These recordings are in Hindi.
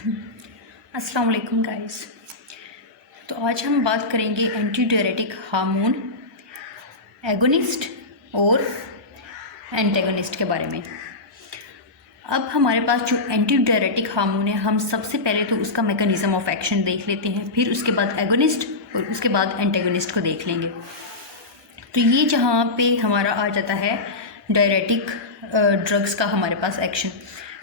अस्सलाम वालेकुम गाइस। तो आज हम बात करेंगे एंटीडायरेटिक हार्मोन एगोनिस्ट और एंटेगोनिस्ट के बारे में। अब हमारे पास जो एंटीडायरेटिक हार्मोन है, हम सबसे पहले तो उसका मैकेनिज्म ऑफ एक्शन देख लेते हैं, फिर उसके बाद एगोनिस्ट और उसके बाद एंटेगोनिस्ट को देख लेंगे। तो ये जहाँ पे हमारा आ जाता है डायरेटिक ड्रग्स का हमारे पास एक्शन,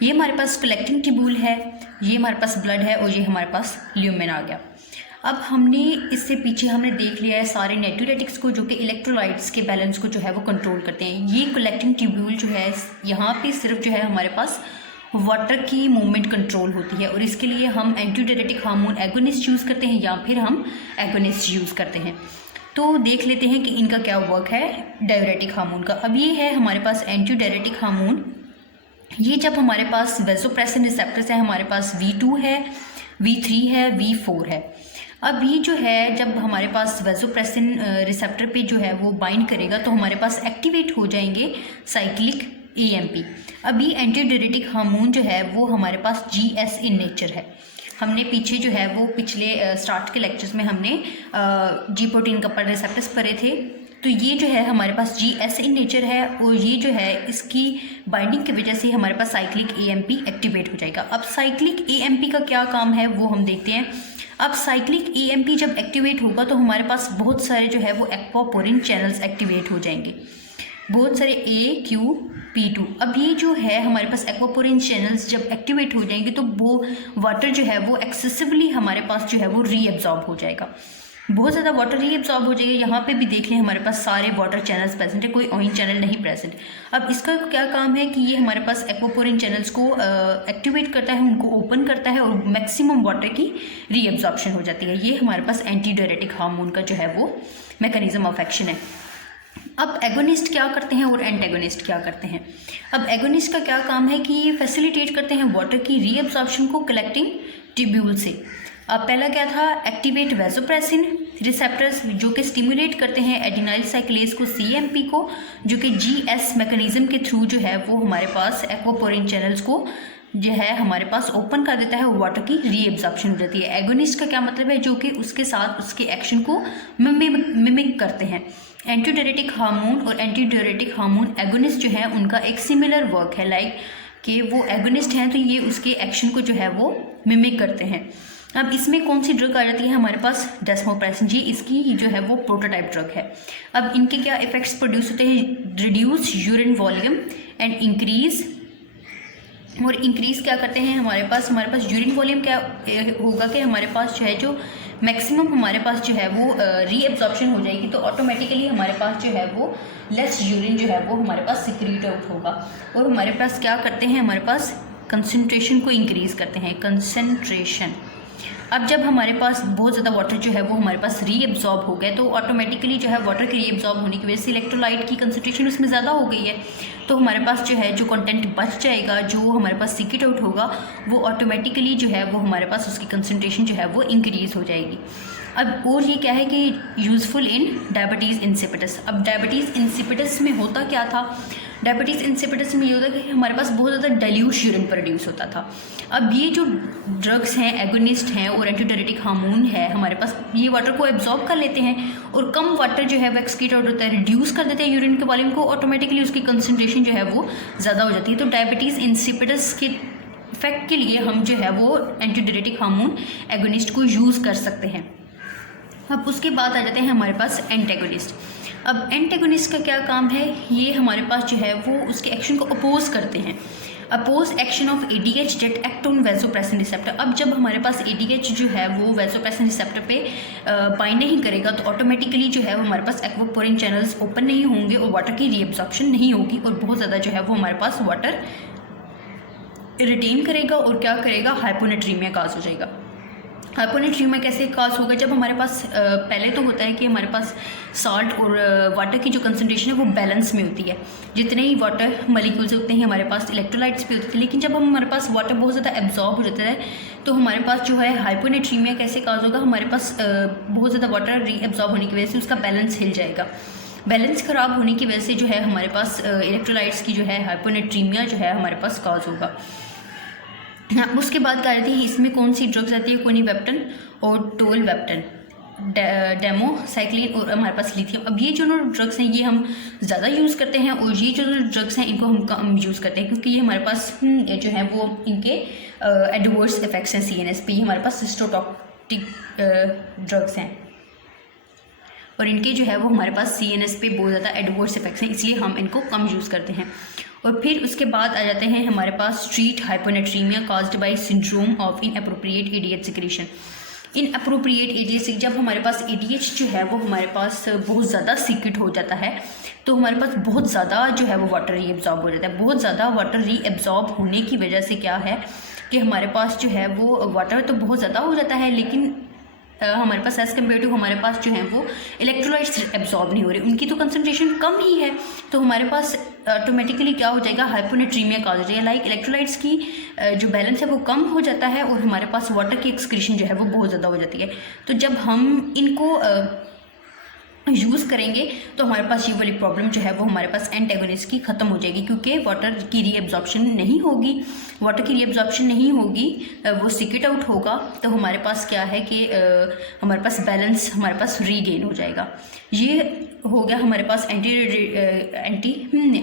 ये हमारे पास कलेक्टिंग ट्यूब्यूल है, ये हमारे पास ब्लड है और ये हमारे पास ल्यूमेन आ गया। अब हमने इससे पीछे हमने देख लिया है सारे नाइट्रेटिक्स को, जो कि इलेक्ट्रोलाइट्स के बैलेंस को जो है वो कंट्रोल करते हैं। ये कलेक्टिंग ट्यूब्यूल जो है, यहाँ पे सिर्फ जो है हमारे पास वाटर की मूवमेंट कंट्रोल होती है और इसके लिए हम एंटीडायरेटिक हार्मोन एगोनिस्ट यूज़ करते हैं या फिर हम एगोनिस्ट यूज़ करते हैं। तो देख लेते हैं कि इनका क्या वर्क है डायरेटिक हार्मोन का। अब ये है हमारे पास एंटीडायरेटिक हार्मोन। ये जब हमारे पास वेसोप्रेसिन रिसेप्टर्स है, हमारे पास V2 है, V3 है, V4 है। अब ये जो है जब हमारे पास वेसोप्रेसिन रिसेप्टर पे जो है वो बाइंड करेगा तो हमारे पास एक्टिवेट हो जाएंगे साइक्लिक AMP। अब ये एंटीडायरेटिक हार्मोन जो है वो हमारे पास GS इन नेचर है। हमने पीछे जो है वो पिछले स्टार्ट के लेक्चर्स में हमने G प्रोटीन कपल रिसेप्टर्स पढ़े थे। तो ये जो है हमारे पास GS इन नेचर है और ये जो है इसकी बाइंडिंग की वजह से हमारे पास साइक्लिक AMP एक्टिवेट हो जाएगा। अब साइक्लिक AMP का क्या काम है वो हम देखते हैं। अब साइक्लिक AMP जब एक्टिवेट होगा तो हमारे पास बहुत सारे जो है वो एक्वापोरिन चैनल्स एक्टिवेट हो जाएंगे, बहुत सारे AQP2। अब ये जो है हमारे पास एक्वापोरिन चैनल्स जब एक्टिवेट हो जाएंगे तो वो वाटर जो है वो एक्सेसिवली हमारे पास जो है वो रीएब्जॉर्ब हो जाएगा, बहुत ज़्यादा वाटर रीएब्जॉर्ब हो जाएगा। यहाँ पे भी देख लें हमारे पास सारे वाटर चैनल्स प्रेजेंट है, कोई ऑइन चैनल नहीं प्रेजेंट। अब इसका क्या काम है कि ये हमारे पास एक्वापोरिन चैनल्स को एक्टिवेट करता है, उनको ओपन करता है और मैक्सिमम वाटर की रीएब्जॉर्प्शन हो जाती है। ये हमारे पास एंटीडायरेटिक हार्मोन का जो है वो मैकेनिज्म ऑफ एक्शन है। अब एगोनिस्ट क्या करते हैं और एंटेगोनिस्ट क्या करते हैं। अब एगोनिस्ट का क्या काम है कि ये फैसिलिटेट करते हैं वाटर की रीएब्जॉर्प्शन को कलेक्टिंग ट्यूब्यूल से। अब पहला क्या था, एक्टिवेट वेसोप्रेसिन रिसेप्टर्स जो कि स्टिमुलेट करते हैं एडिनाइल साइक्लेज को CMP को, जो कि GS मैकेनिज्म के थ्रू जो है वो हमारे पास एक्वापोरिन चैनल्स को जो है हमारे पास ओपन कर देता है और वाटर की रीएब्जॉर्प्शन हो जाती है। एगोनिस्ट का क्या मतलब है, जो कि उसके साथ उसके एक्शन को मिमिक करते हैं। एंटीडायरेटिक हार्मोन और एंटीडायरेटिक हार्मोन एगोनिस्ट जो है उनका एक सिमिलर वर्क है, लाइक कि वो एगोनिस्ट हैं तो ये उसके एक्शन को जो है वो मिमिक करते हैं। अब इसमें कौन सी ड्रग आ जाती है हमारे पास, डेस्मोप्रेसिन जी, इसकी जो है वो प्रोटोटाइप ड्रग है। अब इनके क्या इफेक्ट्स प्रोड्यूस होते हैं, reduce urine volume and increase, और इंक्रीज क्या करते हैं हमारे पास यूरिन वॉल्यूम क्या होगा कि हमारे पास जो है जो मैक्सिमम हमारे पास जो है वो रीएब्जॉर्प्शन हो जाएगी, तो ऑटोमेटिकली हमारे पास जो है वो लेस यूरिन जो है वो हमारे पास सिक्रीट आउट होगा। और हमारे पास क्या करते हैं, हमारे पास कंसनट्रेशन को इंक्रीज करते हैं, कंसनट्रेशन। अब जब हमारे पास बहुत ज़्यादा वाटर जो है वो हमारे पास रीएब्जॉर्ब हो गया तो ऑटोमेटिकली जो है वाटर के रीएब्जॉर्ब होने की वजह से इलेक्ट्रोलाइट की कंसंट्रेशन उसमें ज़्यादा हो गई है, तो हमारे पास जो है जो कंटेंट बच जाएगा, जो हमारे पास सीक्रेट आउट होगा, वो ऑटोमेटिकली जो है वो हमारे पास उसकी कंसंट्रेशन जो है वो इंक्रीज़ हो जाएगी। अब और ये क्या है कि यूज़फुल इन डायबिटीज़ इंसिपिडस। अब डायबिटीज़ इंसिपिडस में होता क्या था, डायबिटीज़ इंसिपिडस में ये होता है कि हमारे पास बहुत ज़्यादा डाइल्यूट यूरिन प्रोड्यूस होता था। अब ये जो ड्रग्स हैं, एगोनिस्ट हैं और एंटीडायरेटिक हार्मोन है, हमारे पास ये वाटर को एब्जॉर्ब कर लेते हैं और कम वाटर जो है वो एक्सक्रीट आउट होता है, रिड्यूस कर देते हैं यूरिन के वॉल्यूम को, ऑटोमेटिकली उसकी कंसंट्रेशन जो है वो ज़्यादा हो जाती है। तो डायबिटीज़ इंसिपिडस के इफेक्ट के लिए हम जो है वो एंटीडायरेटिक हार्मोन एगोनिस्ट को यूज़ कर सकते हैं। अब उसके बाद आ जाते हैं हमारे पास एंटेगोनिस्ट। अब एंटेगोनिस्ट का क्या काम है, ये हमारे पास जो है वो उसके एक्शन को अपोज करते हैं, oppose action of ADH that act on vasopressin receptor. अब जब हमारे पास ADH जो है वो वेसोप्रेसिन रिसेप्टर पे बाइंड नहीं करेगा तो ऑटोमेटिकली जो है वो हमारे पास एक्वापोरिन चैनल्स ओपन नहीं होंगे और वाटर की रीएब्जॉर्प्शन नहीं होगी और बहुत ज़्यादा जो है वो हमारे पास वाटर रिटेन करेगा और क्या करेगा, हाइपोनेट्रीमिया काज हो जाएगा। हाइपोनेट्रीमिया कैसे काज होगा, जब हमारे पास पहले तो होता है कि हमारे पास सॉल्ट और वाटर की जो कंसंट्रेशन है वो बैलेंस में होती है, जितने ही वाटर मॉलिक्यूल्स उतने ही हमारे पास इलेक्ट्रोलाइट्स भी होते थे। लेकिन जब हमारे पास वाटर बहुत ज़्यादा एब्जॉर्ब हो जाता है तो हमारे पास जो है हाइपोनेट्रीमिया कैसे काज होगा, हमारे पास बहुत ज़्यादा वाटर रीएब्जॉर्ब होने की वजह से उसका बैलेंस हिल जाएगा। बैलेंस ख़राब होने की वजह से जो है हमारे पास इलेक्ट्रोलाइट्स की जो है हाइपोनेट्रीमिया जो है हमारे पास काज होगा। उसके बाद कह रहे थे इसमें कौन सी ड्रग्स आती है, कोनिवेप्टन और टोलवेप्टन, डेमोसाइक्लिन और हमारे पास लिथियम। अब ये जो ड्रग्स हैं ये हम ज़्यादा यूज़ करते हैं, और ये जो ड्रग्स हैं इनको हम कम यूज़ करते हैं, क्योंकि ये हमारे पास जो है वो इनके एडवर्स इफेक्ट्स हैं CNS पे। हमारे पास सिस्टोटॉक्टिक ड्रग्स हैं, और इनके जो है वो हमारे पास CNS पे बहुत ज़्यादा एडवर्स इफेक्ट्स हैं, इसलिए हम इनको कम यूज़ करते हैं। और फिर उसके बाद आ जाते हैं हमारे पास street hyponatremia caused by syndrome of inappropriate ADH secretion. Inappropriate ADH, जब हमारे पास ADH जो है वो हमारे पास बहुत ज़्यादा सीक्रेट हो जाता है, तो हमारे पास बहुत ज़्यादा जो है वो वाटर रीएब्जॉर्ब हो जाता है। बहुत ज़्यादा वाटर रीएब्जॉर्ब होने की वजह से क्या है कि हमारे पास जो है वो वाटर तो बहुत ज़्यादा हो जाता है, लेकिन हमारे पास एज़ कम्पेयर टू हमारे पास जो है वो इलेक्ट्रोलाइट्स एब्जॉर्ब नहीं हो रही, उनकी तो कंसनट्रेशन कम ही है, तो हमारे पास ऑटोमेटिकली क्या हो जाएगा, हाइपोनेट्रीमिया कॉज हो जाएगा। लाइक इलेक्ट्रोलाइट्स की जो बैलेंस है वो कम हो जाता है, और हमारे पास वाटर की एक्सक्रीशन जो है वो बहुत ज़्यादा हो जाती है। तो जब हम इनको यूज़ करेंगे तो हमारे पास ये वाली प्रॉब्लम जो है वो हमारे पास एंटागोनिस्ट की ख़त्म हो जाएगी, क्योंकि वाटर की रीएब्जॉर्प्शन नहीं होगी। वाटर की रीएब्जॉर्प्शन नहीं होगी, वो सीक्रेट आउट होगा, तो हमारे पास क्या है कि हमारे पास बैलेंस हमारे पास रीगेन हो जाएगा। ये हो गया हमारे पास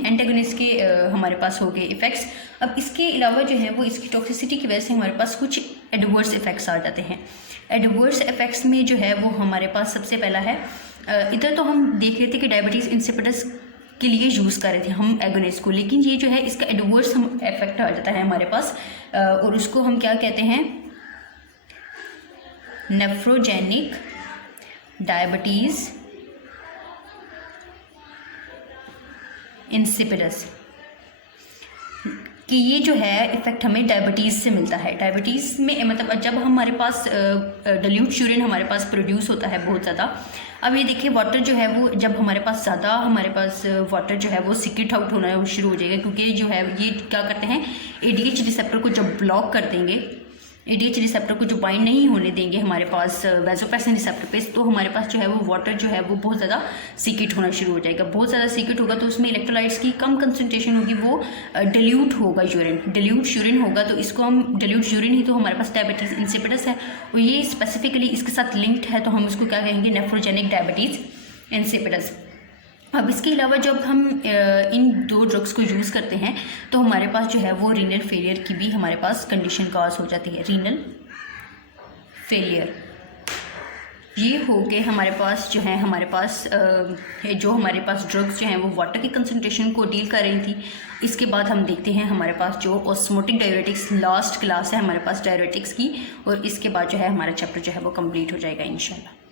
एंटागोनिस्ट के हमारे पास हो गए इफ़ेक्ट्स। अब इसके अलावा जो है वो इसकी टॉक्सिसिटी की वजह से हमारे पास कुछ एडवर्स इफ़ेक्ट्स आ जाते हैं। एडवर्स इफ़ेक्ट्स में जो है वो हमारे पास सबसे पहला है, इधर तो हम देख रहे थे कि डायबिटीज़ इंसिपिडस के लिए यूज़ कर रहे थे हम एगोनिस्ट को, लेकिन ये जो है इसका एडवर्स इफेक्ट आ जाता है हमारे पास, और उसको हम क्या कहते हैं, नेफ्रोजेनिक डायबिटीज़ इंसिपिडस, कि ये जो है इफ़ेक्ट हमें डायबिटीज़ से मिलता है। डायबिटीज़ में मतलब जब हमारे पास डाइल्यूट यूरिन हमारे पास प्रोड्यूस होता है बहुत ज़्यादा। अब ये देखिए वाटर जो है वो जब हमारे पास ज़्यादा हमारे पास वाटर जो है वो सीक्रेट आउट होना शुरू हो जाएगा, क्योंकि जो है ये क्या करते हैं, ADH रिसेप्टर को जब ब्लॉक कर देंगे, ADH रिसेप्टर को जो बाइंड नहीं होने देंगे हमारे पास वैसोप्रेसिन रिसेप्टर पे, तो हमारे पास जो है वो वाटर जो है वो बहुत ज़्यादा सीक्रेट होना शुरू हो जाएगा। बहुत ज़्यादा सीक्रेट होगा तो उसमें इलेक्ट्रोलाइट्स की कम कंसनट्रेशन होगी, वो डिल्यूट होगा यूरिन, डिल्यूट यूरिन होगा, तो इसको हम डिल्यूट यूरिन ही तो हमारे पास डायबिटीज़ इंसिपिडस है, और ये स्पेसिफिकली इसके साथ लिंक्ड है, तो हम इसको क्या कहेंगे, नेफ्रोजेनिक डायबिटीज़ इंसिपिडस। अब इसके अलावा जब हम इन दो ड्रग्स को यूज़ करते हैं तो हमारे पास जो है वो रीनल फेलियर की भी हमारे पास कंडीशन कॉज हो जाती है। रीनल फेलियर ये हो गए हमारे पास जो है, हमारे पास जो हमारे पास ड्रग्स जो हैं वो वाटर की कंसनट्रेशन को डील कर रही थी। इसके बाद हम देखते हैं हमारे पास जो ऑस्मोटिक डायरेटिक्स लास्ट क्लास है हमारे पास डायरेटिक्स की, और इसके बाद जो है हमारा चैप्टर जो है वो कंप्लीट हो जाएगा इंशाल्लाह।